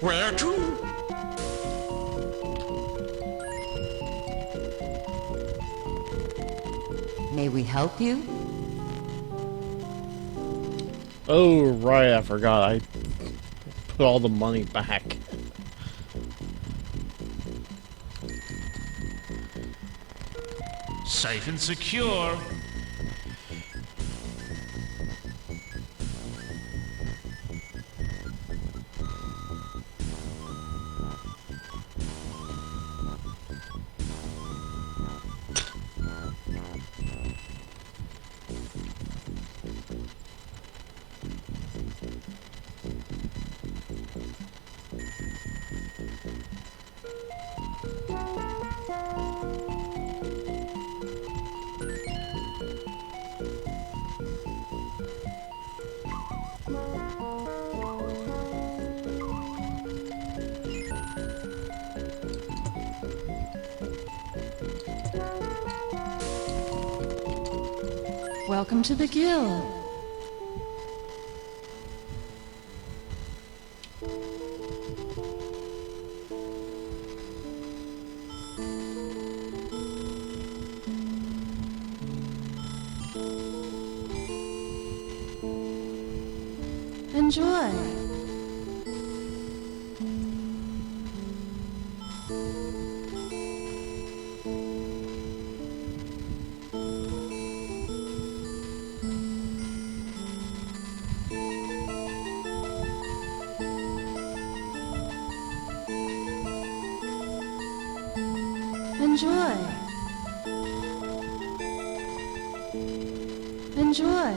Where to? May we help you? Oh, right, I forgot. I put all the money back. Safe and secure. Welcome to the guild. Enjoy. Enjoy. Enjoy.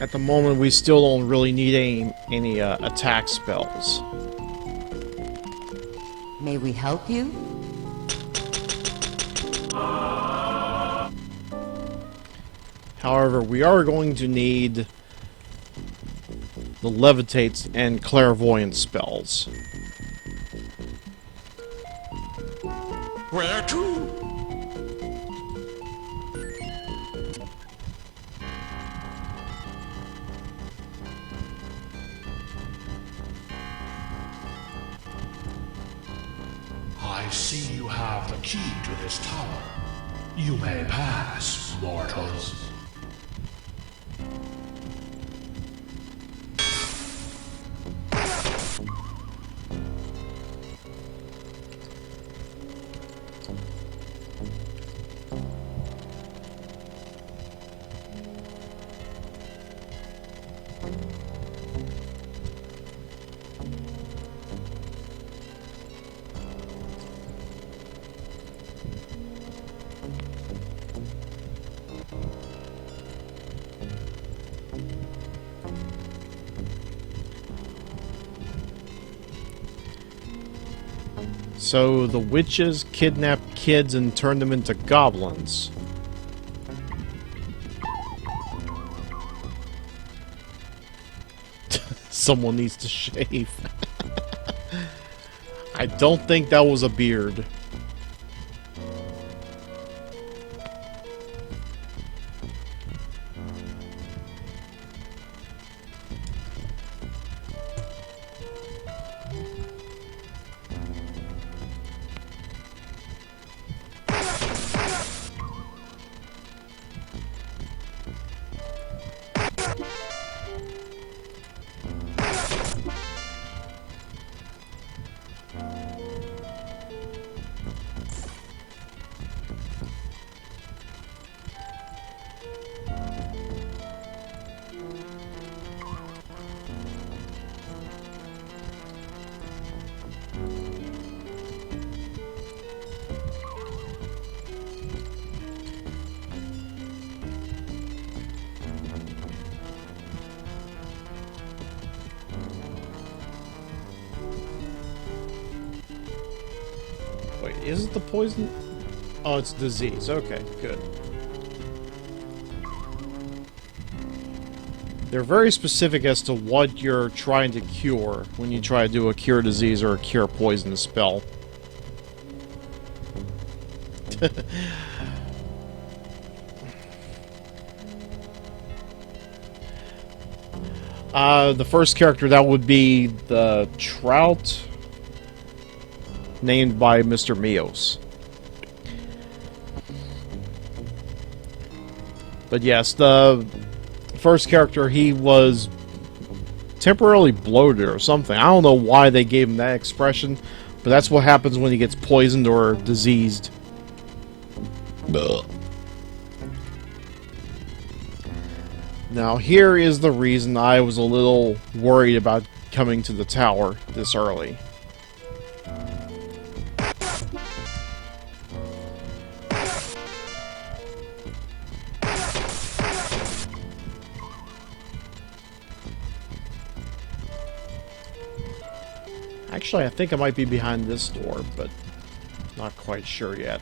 At the moment, we still don't really need any attack spells. May we help you? However, we are going to need the levitate and clairvoyance spells. Where to? I see you have the key to this tower. You may pass, mortals. So the witches kidnapped kids and turned them into goblins. Someone needs to shave. I don't think that was a beard. Wait, is it the poison? Oh, it's disease. Okay, good. They're very specific as to what you're trying to cure when you try to do a cure disease or a cure poison spell. The first character, that would be the Trout, named by Mr. Mios. But yes, the first character, he was temporarily bloated or something. I don't know why they gave him that expression, but that's what happens when he gets poisoned or diseased. Now, here is the reason I was a little worried about coming to the tower this early. Actually, I think I might be behind this door, but not quite sure yet.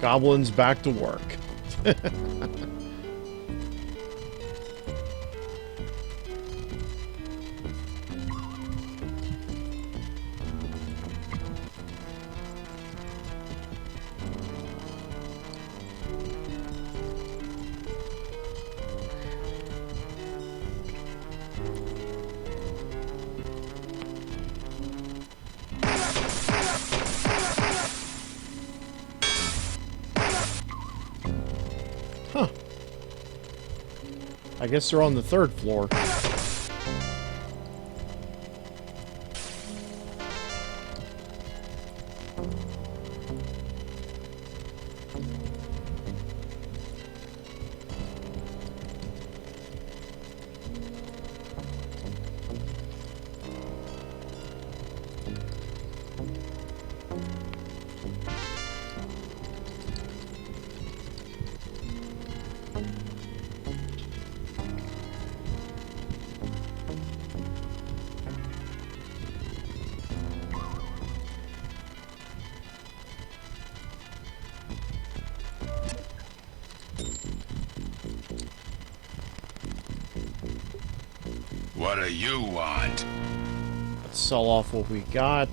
Goblins back to work. Huh. I guess they're on the third floor. What do you want? Let's sell off what we got.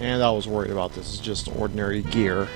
And I was worried about this. It's just ordinary gear.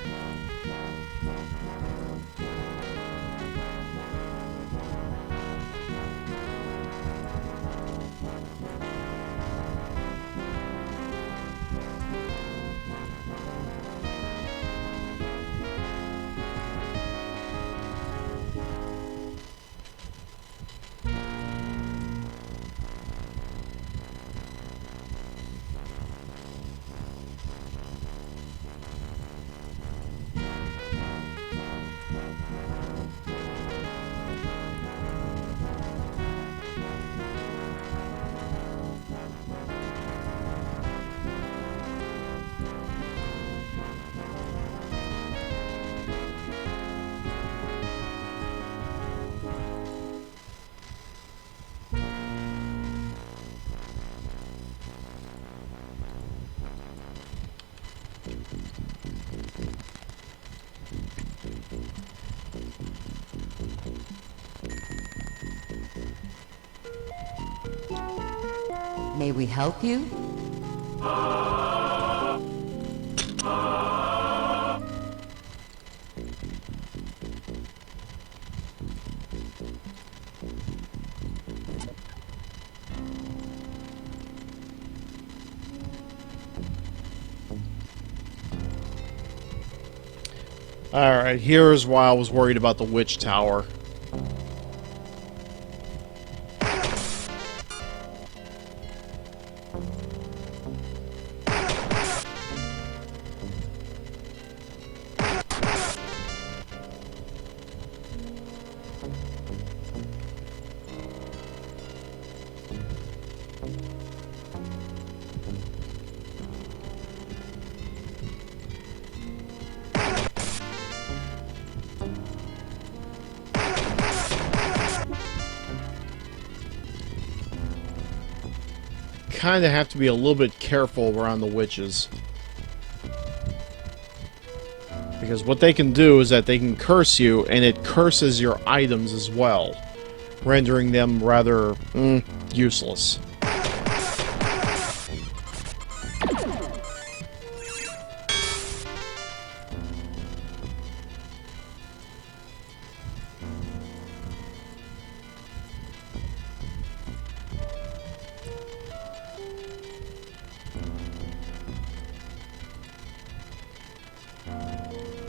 May we help you? Alright, here's why I was worried about the witch tower. kind of have to be a little bit careful around the witches. Because what they can do is that they can curse you, and it curses your items as well, rendering them rather useless.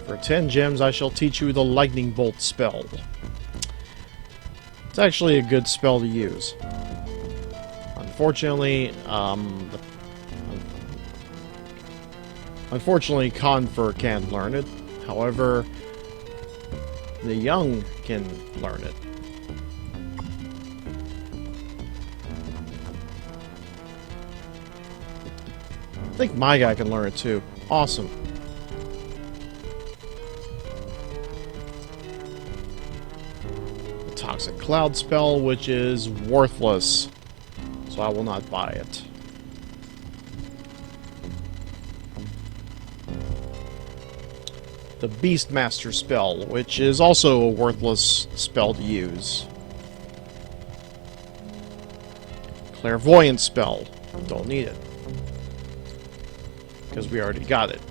For 10 gems, I shall teach you the lightning bolt spell. It's actually a good spell to use. Unfortunately, Confer can't learn it. However, the young can learn it. I think my guy can learn it too. Awesome. Toxic Cloud spell, which is worthless, so I will not buy it. The Beastmaster spell, which is also a worthless spell to use. Clairvoyant spell, don't need it, because we already got it.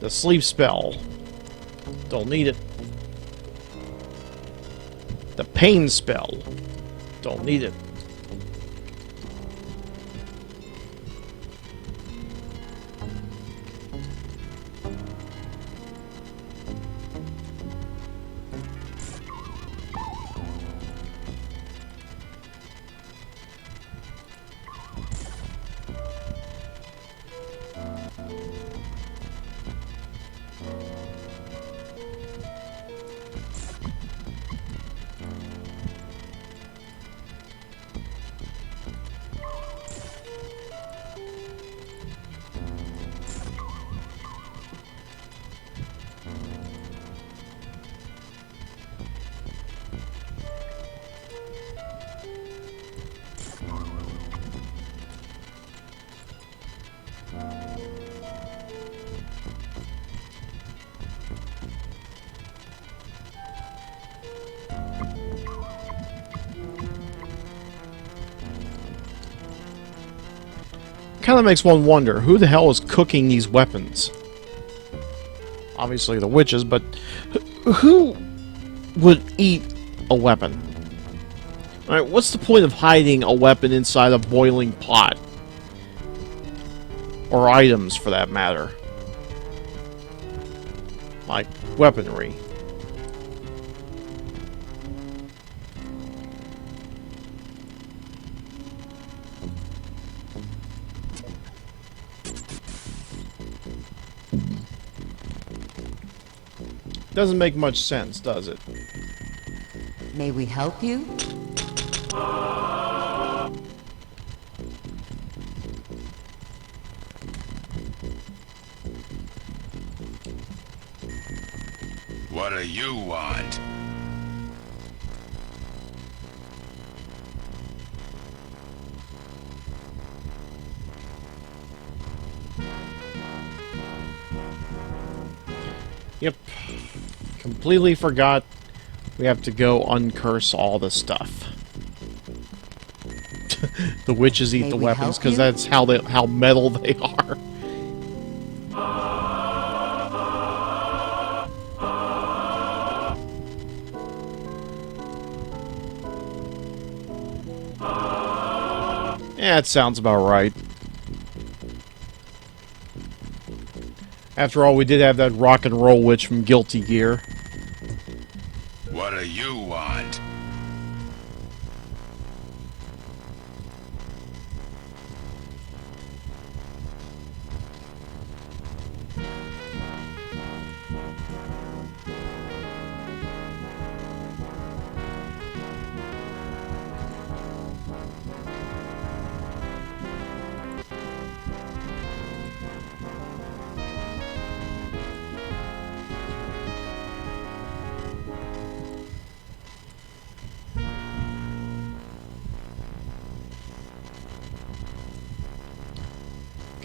The Sleep spell, don't need it. The Pain spell, don't need it. Kind of makes one wonder, who the hell is cooking these weapons? Obviously the witches, but who would eat a weapon? Alright, what's the point of hiding a weapon inside a boiling pot? Or items, for that matter. Like weaponry. Doesn't make much sense, does it? May we help you? What do you want? Yep. Completely forgot we have to go uncurse all the stuff. The witches eat May the we weapons help because you? that's how metal they are. Yeah, it sounds about right. After all, we did have that rock and roll witch from Guilty Gear. What do you want?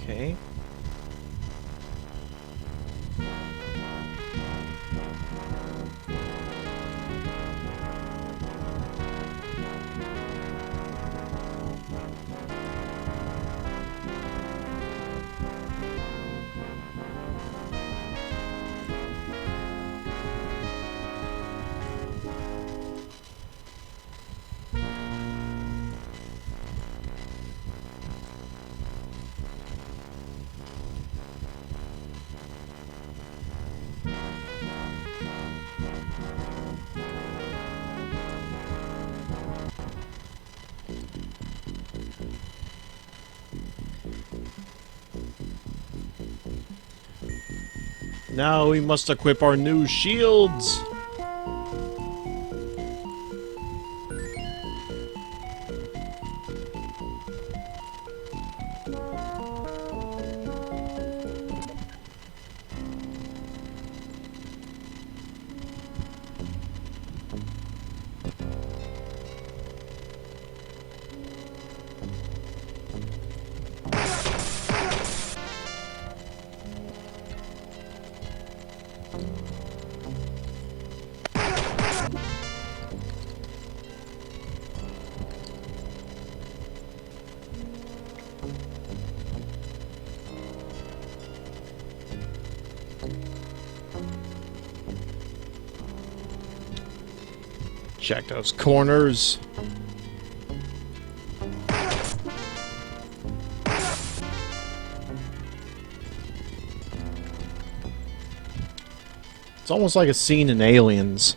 Okay. Now we must equip our new shields. Check those corners. It's almost like a scene in Aliens.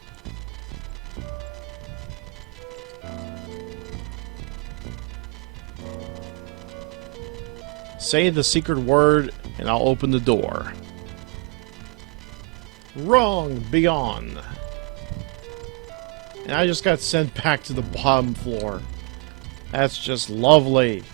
Say the secret word, and I'll open the door. Wrong, beyond. And I just got sent back to the bottom floor. That's just lovely.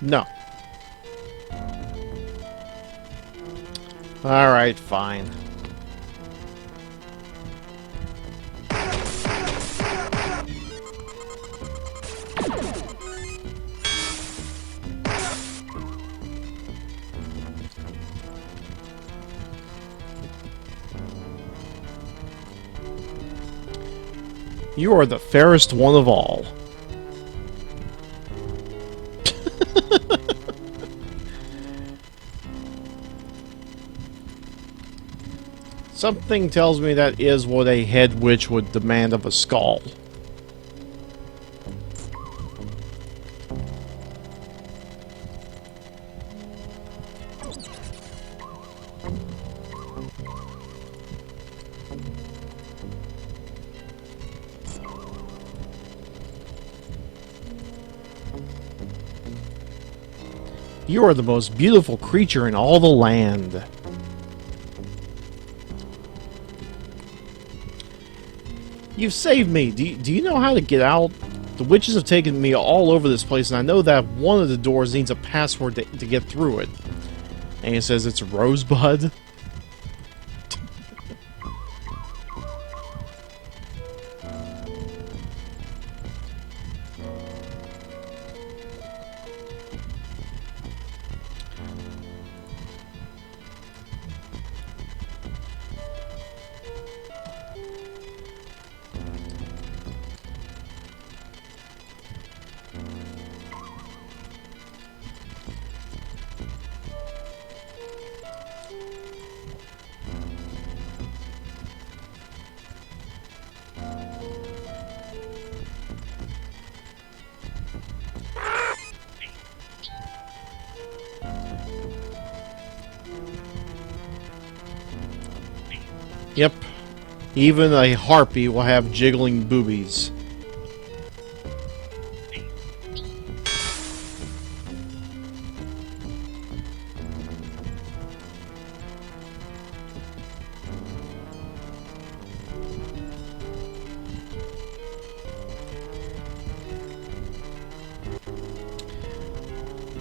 No. Alright, fine. You are the fairest one of all. Something tells me that is what a head witch would demand of a skull. You are the most beautiful creature in all the land. You've saved me. Do you know how to get out? The witches have taken me all over this place, and I know that one of the doors needs a password to get through it. And it says it's Rosebud. Yep. Even a harpy will have jiggling boobies.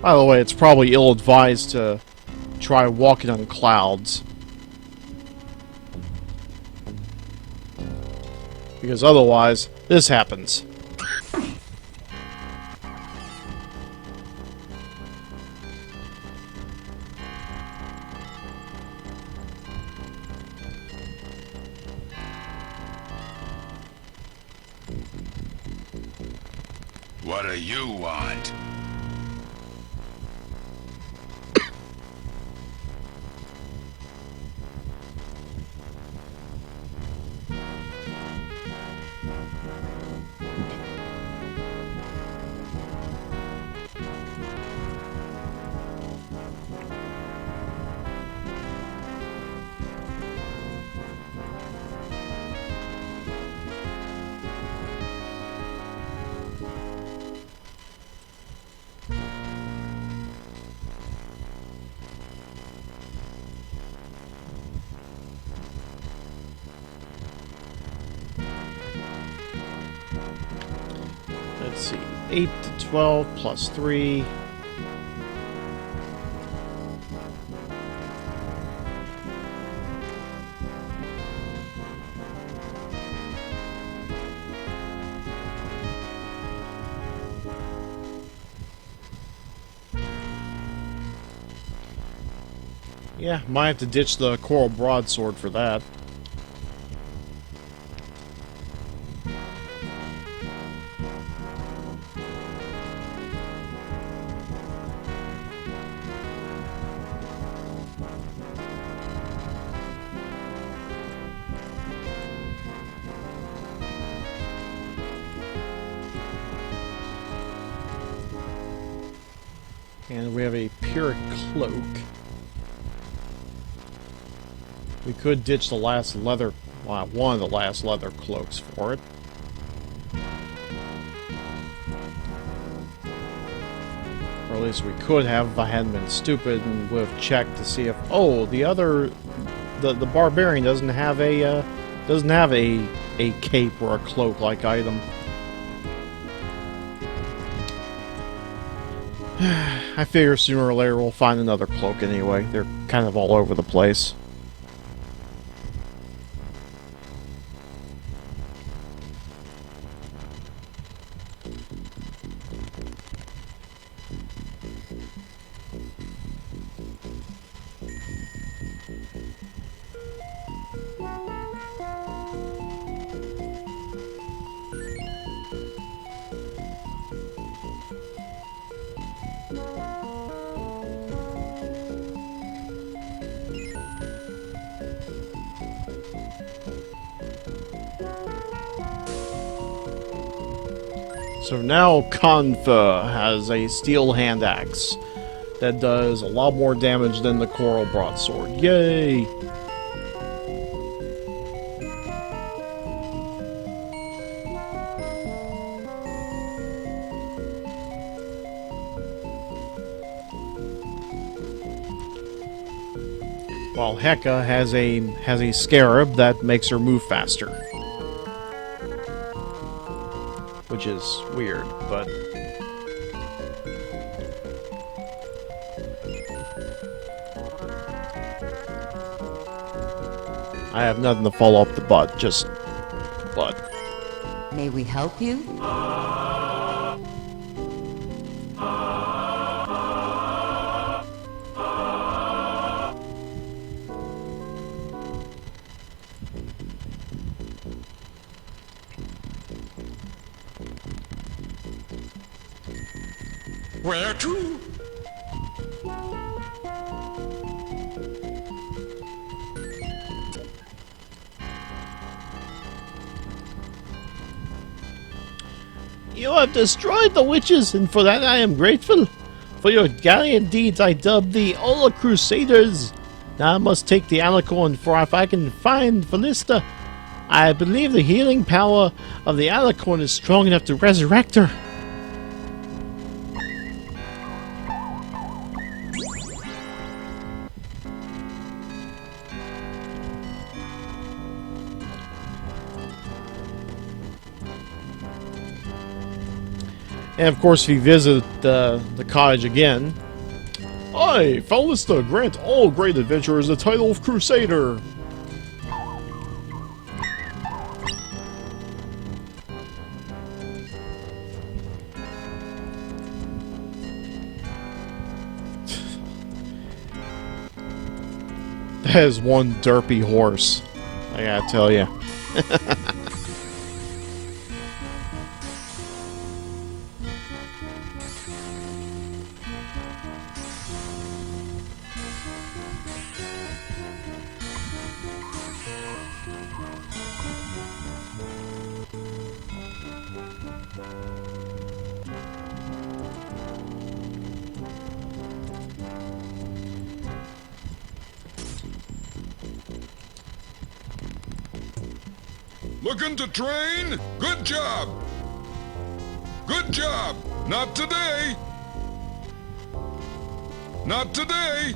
By the way, it's probably ill-advised to try walking on clouds. Because otherwise, this happens. What do you want? Let's see. 8 to 12 plus 3. Yeah, might have to ditch the coral broadsword for that. And we have a pure cloak. We could ditch the last leather, well, one of the last leather cloaks for it. Or at least we could have if I hadn't been stupid and would have checked to see if, oh, the other, the barbarian doesn't have a cape or a cloak-like item. I figure sooner or later we'll find another cloak anyway. They're kind of all over the place. So now Confa has a steel hand axe that does a lot more damage than the coral broadsword. Yay! While Heka has a scarab that makes her move faster. Which is weird, but I have nothing to follow up the butt, just butt. May we help you? Where to? You have destroyed the witches, and for that I am grateful. For your gallant deeds I dub thee all the Crusaders. Now I must take the Alicorn, for if I can find Felista, I believe the healing power of the Alicorn is strong enough to resurrect her. And of course, if you visit the cottage again, I, Felista, grant all great adventurers the title of Crusader. That is one derpy horse, I gotta tell you. Looking to train? Good job! Good job! Not today! Not today!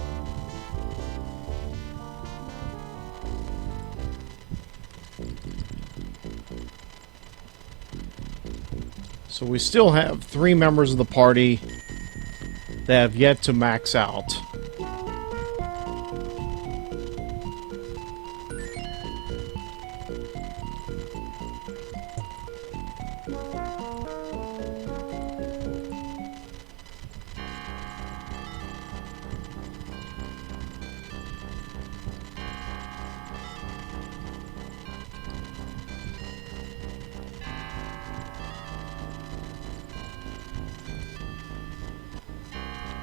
So we still have 3 members of the party that have yet to max out.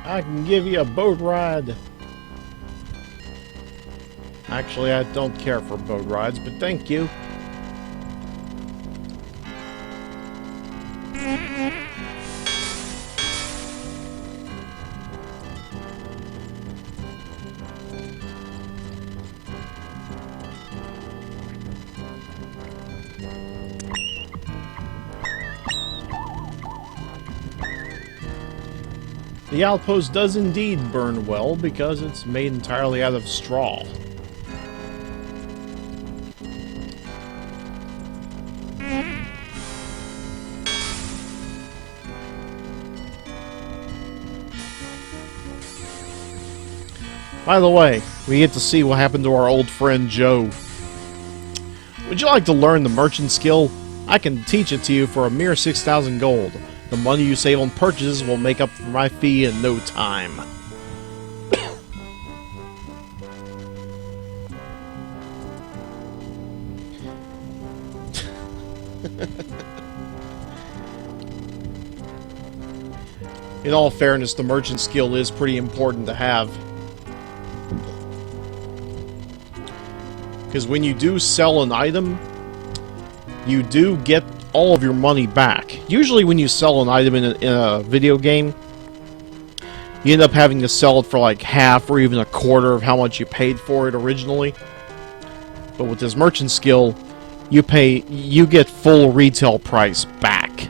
I can give you a boat ride. Actually, I don't care for boat rides, but thank you. The outpost does indeed burn well because it's made entirely out of straw. By the way, we get to see what happened to our old friend Joe. Would you like to learn the merchant skill? I can teach it to you for a mere 6,000 gold. The money you save on purchases will make up for my fee in no time. In all fairness, the merchant skill is pretty important to have. Because when you do sell an item, you do get all of your money back. Usually when you sell an item in a video game, you end up having to sell it for like half or even a quarter of how much you paid for it originally. But with this merchant skill, you get full retail price back.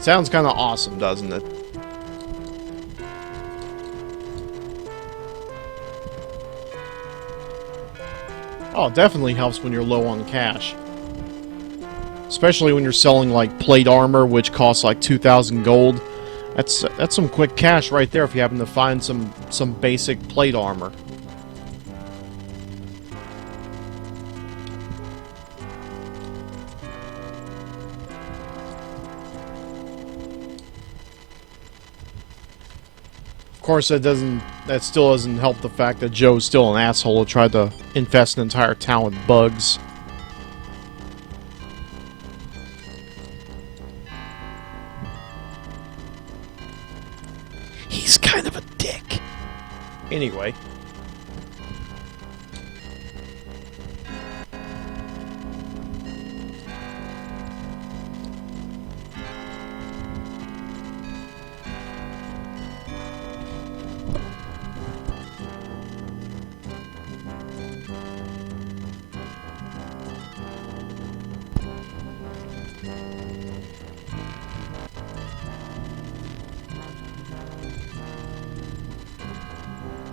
Sounds kind of awesome, doesn't it? Oh, it definitely helps when you're low on cash. Especially when you're selling, like, plate armor, which costs, like, 2,000 gold. That's some quick cash right there if you happen to find some basic plate armor. Of course, that still doesn't help the fact that Joe's still an asshole who tried to infest an entire town with bugs. He's kind of a dick. Anyway.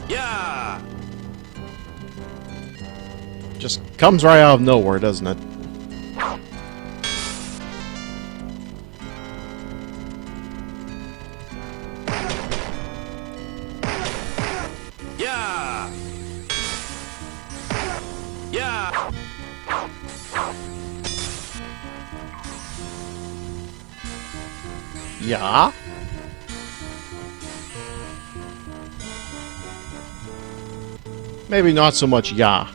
Yeah. Just comes right out of nowhere, doesn't it? Yeah? Maybe not so much yeah.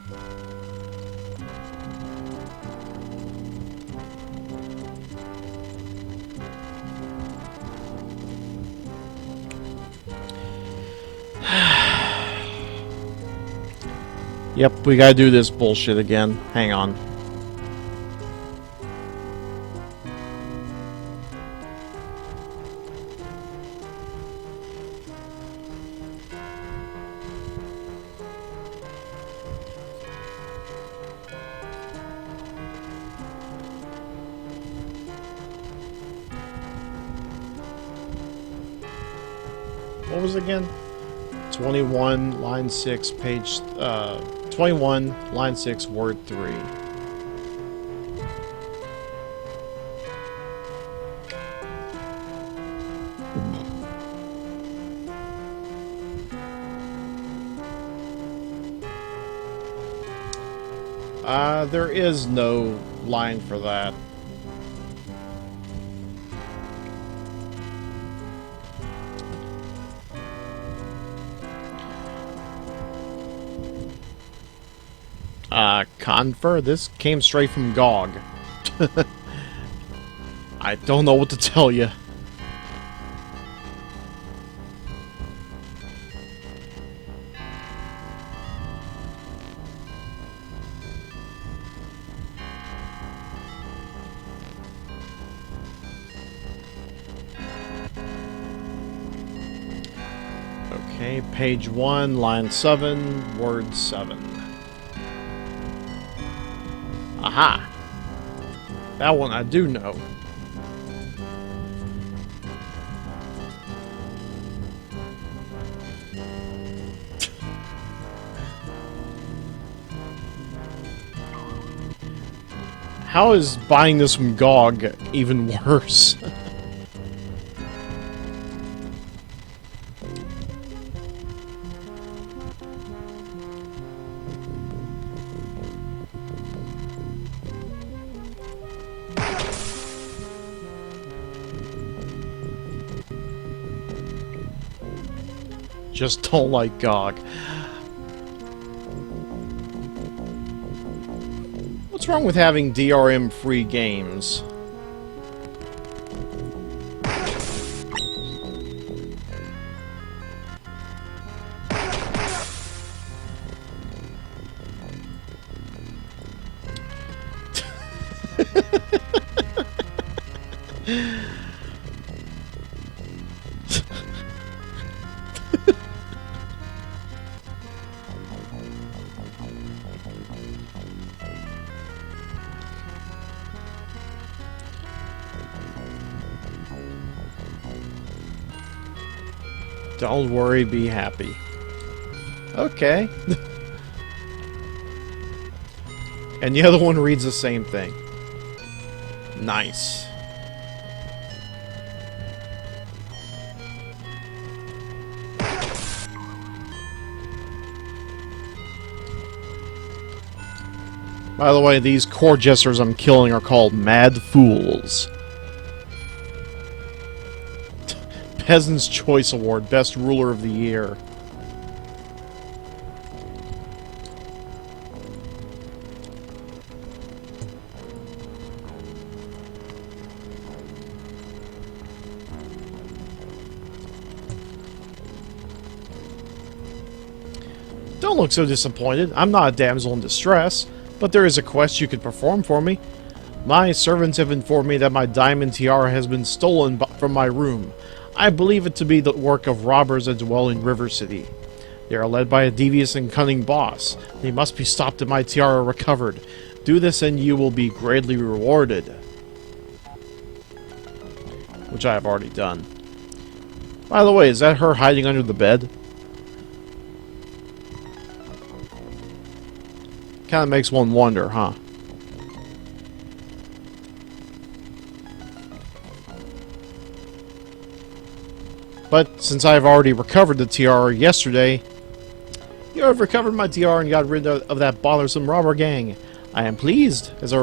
Yep, we gotta do this bullshit again. Hang on. What was it again? 21, line 6, page, 21, line 6, word 3. There is no line for that. Confer? This came straight from GOG. I don't know what to tell you. Okay, page 1, line 7, word 7. Aha! That one I do know. How is buying this from GOG even worse? Just don't like GOG. What's wrong with having DRM-free games? Don't worry, be happy. Okay. And the other one reads the same thing. Nice. By the way, these core jesters I'm killing are called Mad Fools. Peasant's Choice Award, Best Ruler of the Year. Don't look so disappointed. I'm not a damsel in distress, but there is a quest you could perform for me. My servants have informed me that my diamond tiara has been stolen from my room. I believe it to be the work of robbers that dwell in River City. They are led by a devious and cunning boss. They must be stopped and my tiara recovered. Do this and you will be greatly rewarded. Which I have already done. By the way, is that her hiding under the bed? Kind of makes one wonder, huh? But since I've already recovered the tiara yesterday, you have recovered my tiara and got rid of that bothersome robber gang. I am pleased, as a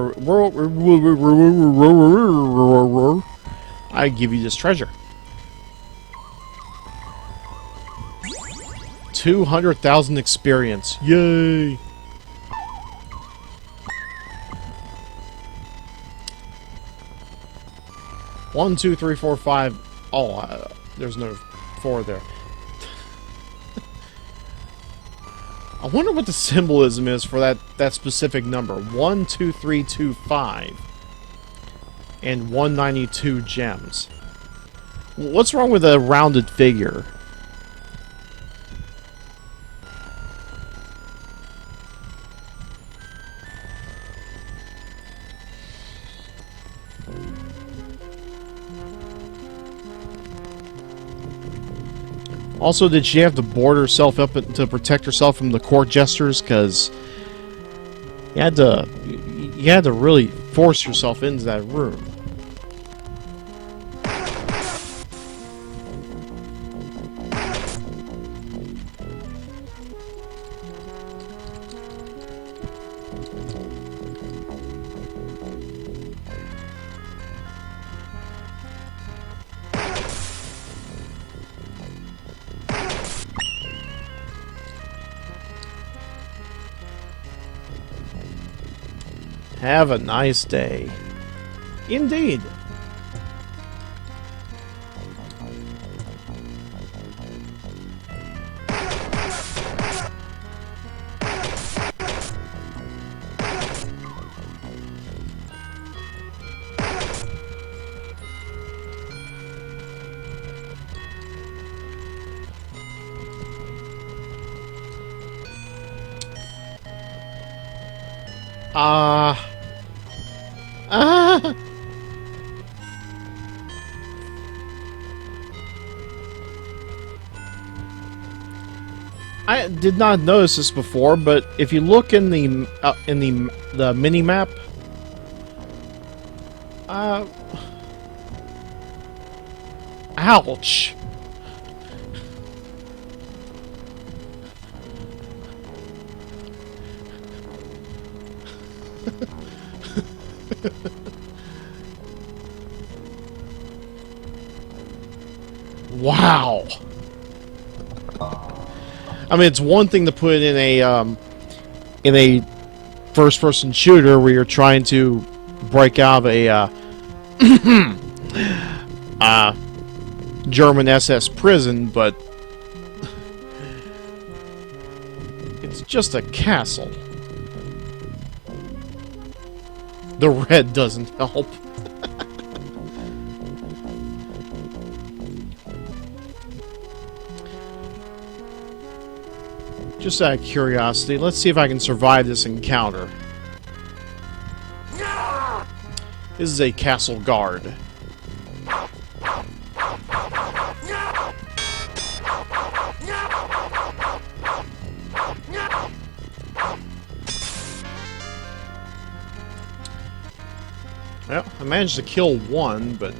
I give you this treasure. 200,000 experience. Yay! One, two, three, four, five. Oh, there's no 4 there. I wonder what the symbolism is for that specific number. 12325 and 192 gems. What's wrong with a rounded figure? Also, did she have to board herself up to protect herself from the court jesters? Because you had to really force yourself into that room. Have a nice day. Indeed. I did not notice this before, but if you look in the mini map, ouch. Wow. I mean, it's one thing to put it in a first-person shooter where you're trying to break out of a German SS prison, but it's just a castle. The red doesn't help. Just out of curiosity, let's see if I can survive this encounter. This is a castle guard. Well, I managed to kill one, but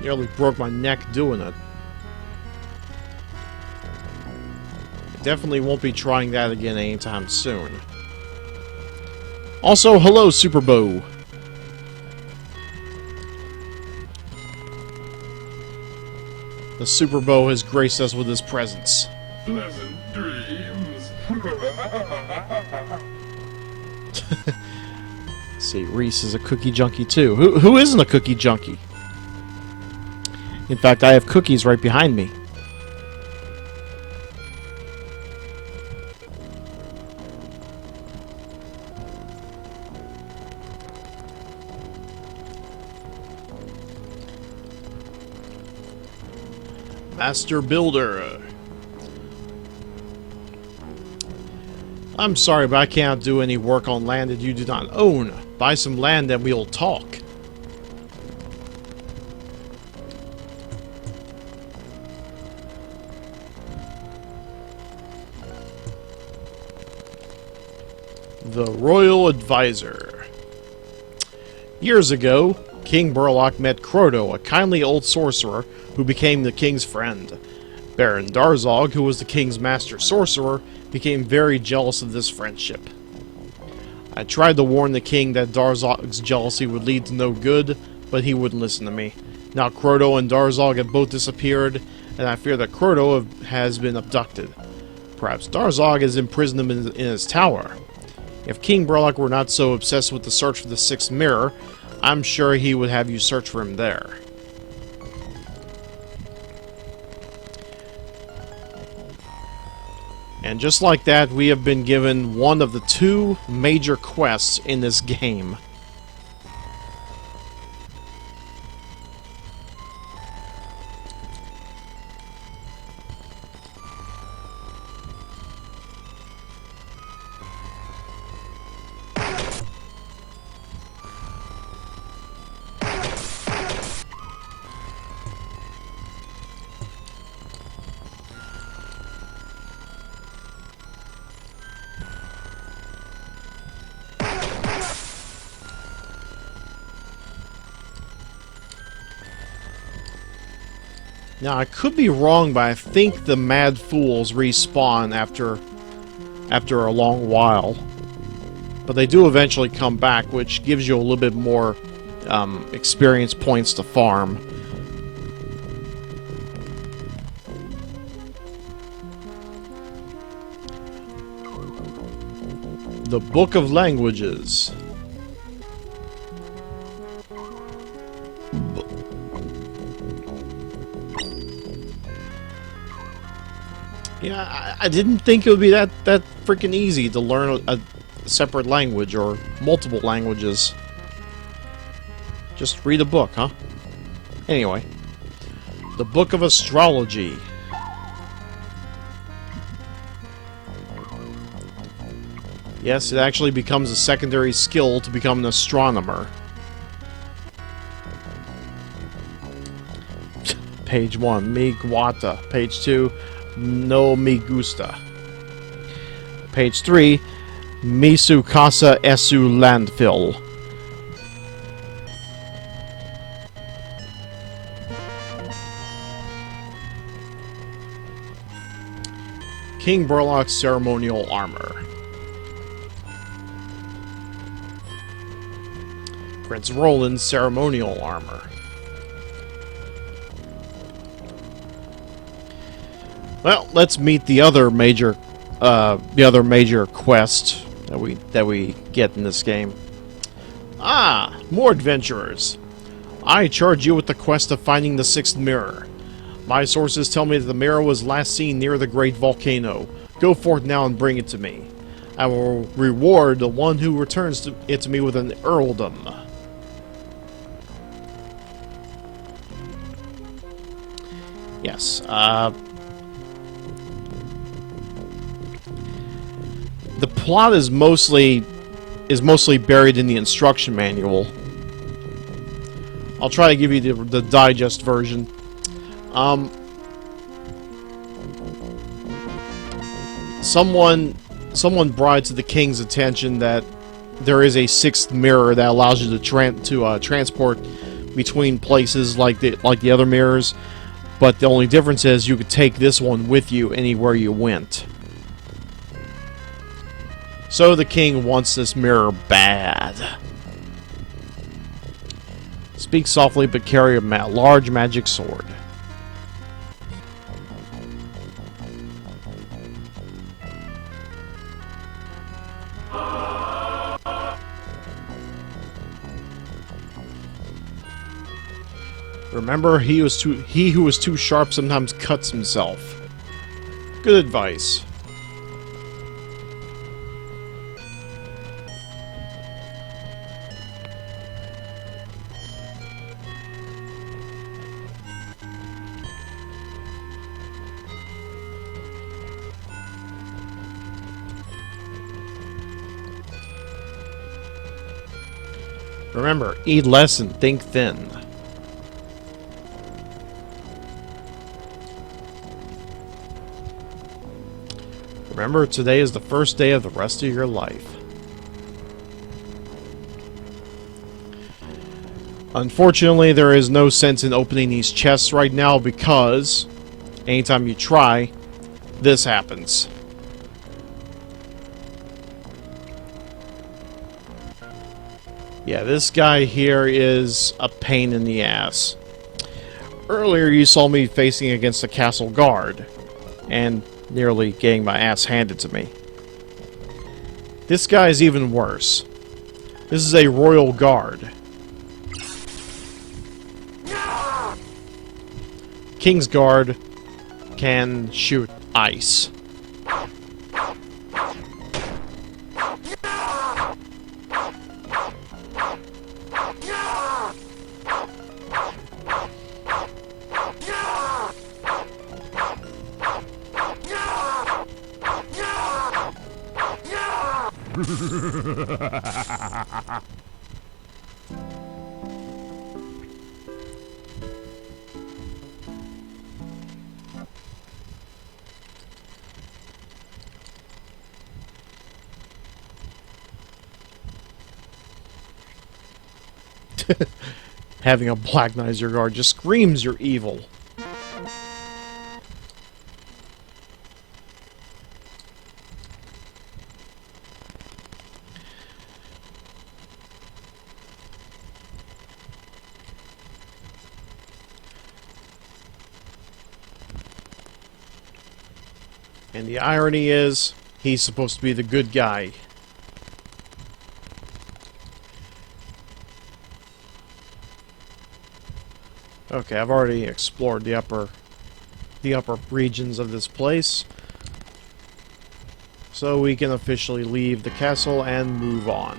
nearly broke my neck doing it. Definitely won't be trying that again anytime soon. Also, hello, Super Bow. The Super Bow has graced us with his presence. Pleasant dreams. See, Reese is a cookie junkie too. Who isn't a cookie junkie? In fact, I have cookies right behind me. Master Builder. I'm sorry, but I can't do any work on land that you do not own. Buy some land and we'll talk. The Royal Advisor. Years ago, King Burlock met Croto, a kindly old sorcerer who became the king's friend. Baron Darzog, who was the king's master sorcerer, became very jealous of this friendship. I tried to warn the king that Darzog's jealousy would lead to no good, but he wouldn't listen to me. Now Kroto and Darzog have both disappeared, and I fear that Kroto has been abducted. Perhaps Darzog has imprisoned him in his tower. If King Burlock were not so obsessed with the search for the sixth mirror, I'm sure he would have you search for him there. And just like that, we have been given one of the two major quests in this game. Now, I could be wrong, but I think the Mad Fools respawn after a long while. But they do eventually come back, which gives you a little bit more experience points to farm. The Book of Languages. Yeah, I didn't think it would be that freaking easy to learn a separate language or multiple languages. Just read a book, huh? Anyway, the Book of Astrology. Yes, it actually becomes a secondary skill to become an astronomer. Page 1, me guata. Page 2, no me gusta. Page 3, misu casa esu landfill. King Burlock's ceremonial armor. Prince Roland's ceremonial armor. Well, let's meet the other major quest that we get in this game. Ah, more adventurers. I charge you with the quest of finding the sixth mirror. My sources tell me that the mirror was last seen near the great volcano. Go forth now and bring it to me. I will reward the one who returns it to me with an earldom. Yes, the plot is mostly buried in the instruction manual. I'll try to give you the digest version. Someone brought to the king's attention that there is a sixth mirror that allows you to transport between places like the other mirrors, but the only difference is you could take this one with you anywhere you went. So the king wants this mirror bad. Speak softly, but carry a large magic sword. Remember, he who is too sharp sometimes cuts himself. Good advice. Remember, eat less and think thin. Remember, today is the first day of the rest of your life. Unfortunately, there is no sense in opening these chests right now because anytime you try, this happens. Yeah, this guy here is a pain in the ass. Earlier you saw me facing against a castle guard, and nearly getting my ass handed to me. This guy is even worse. This is a royal guard. King's Guard can shoot ice. Having a Black Knight as your guard just screams you're evil. And the irony is, he's supposed to be the good guy. Okay, I've already explored the upper regions of this place. So we can officially leave the castle and move on.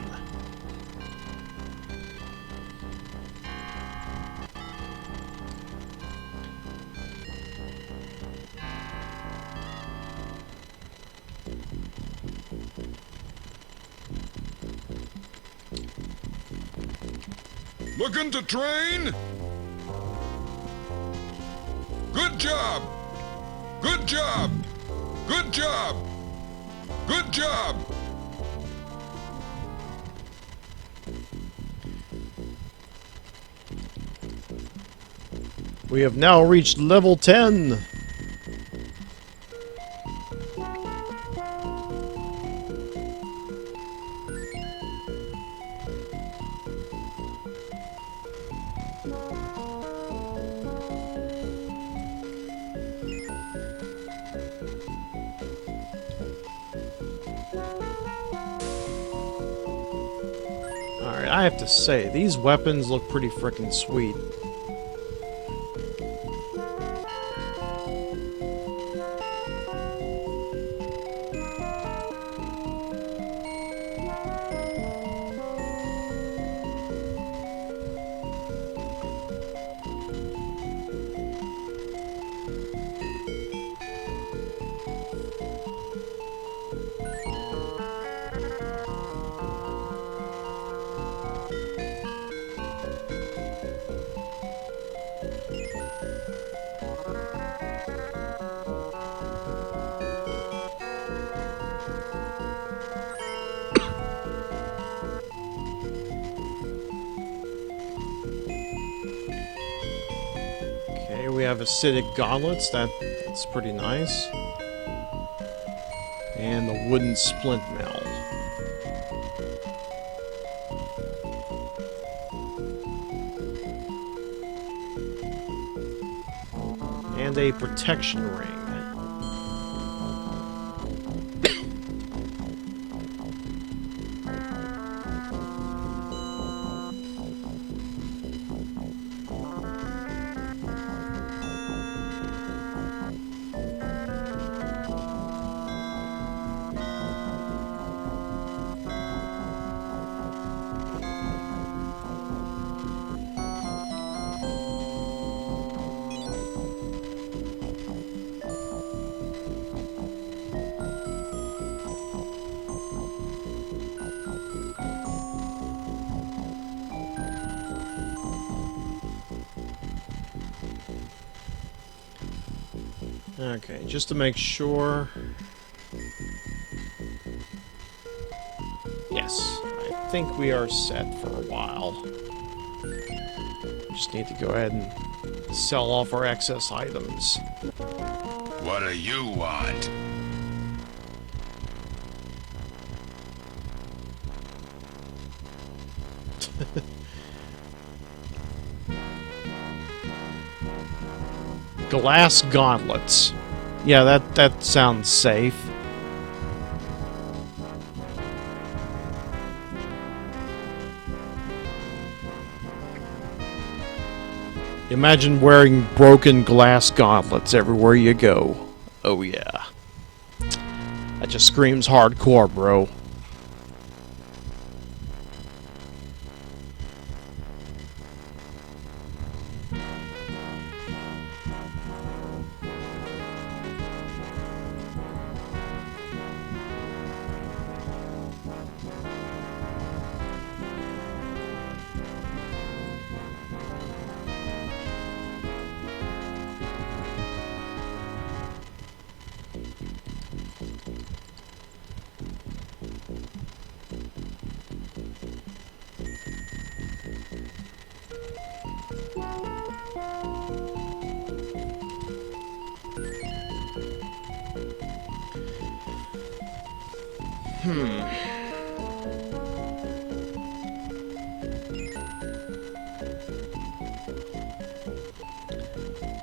Looking to train? Good job! Good job! Good job! Good job! We have now reached level 10. Alright, I have to say, these weapons look pretty frickin' sweet. Okay, we have acidic gauntlets, that's pretty nice. And the wooden splint mill. And a protection ring. Okay, just to make sure. Yes, I think we are set for a while. Just need to go ahead and sell off our excess items. What do you want? Glass gauntlets. Yeah, that sounds safe. Imagine wearing broken glass gauntlets everywhere you go. Oh yeah. That just screams hardcore, bro.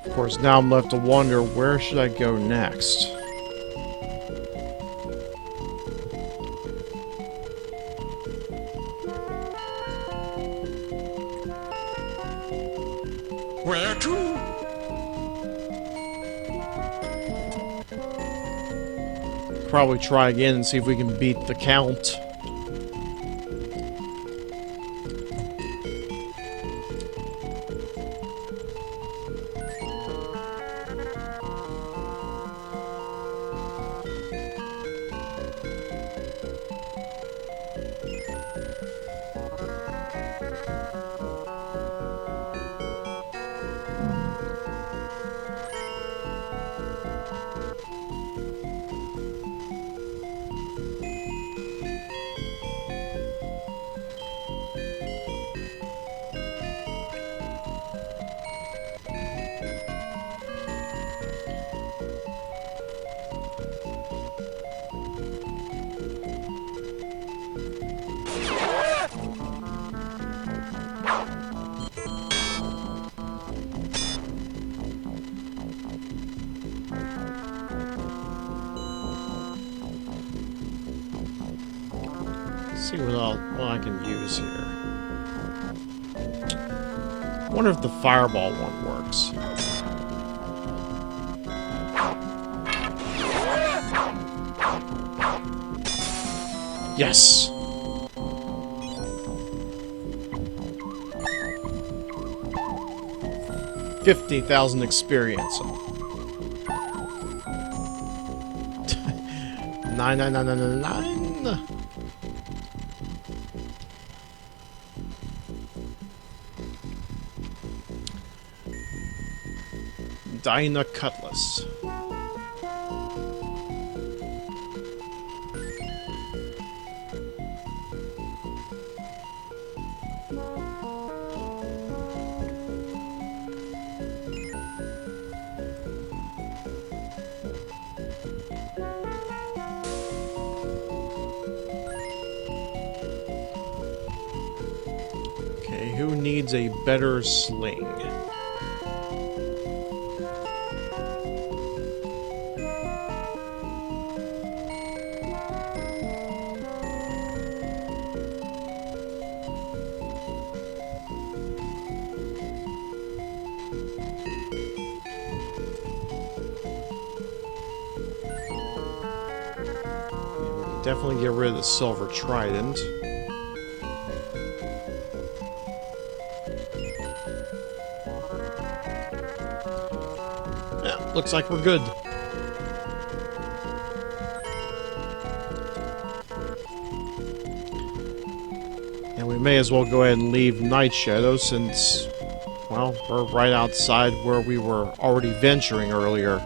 Of course, now I'm left to wonder, where should I go next? Where to? Probably try again and see if we can beat the count. See what I can use here. I wonder if the fireball one works. Yes! $50,000 experience. 99999. Dinah Cutlass. Okay, who needs a better sling? Definitely get rid of the silver trident. Yeah, looks like we're good. And we may as well go ahead and leave Night Shadow since, well, we're right outside where we were already venturing earlier.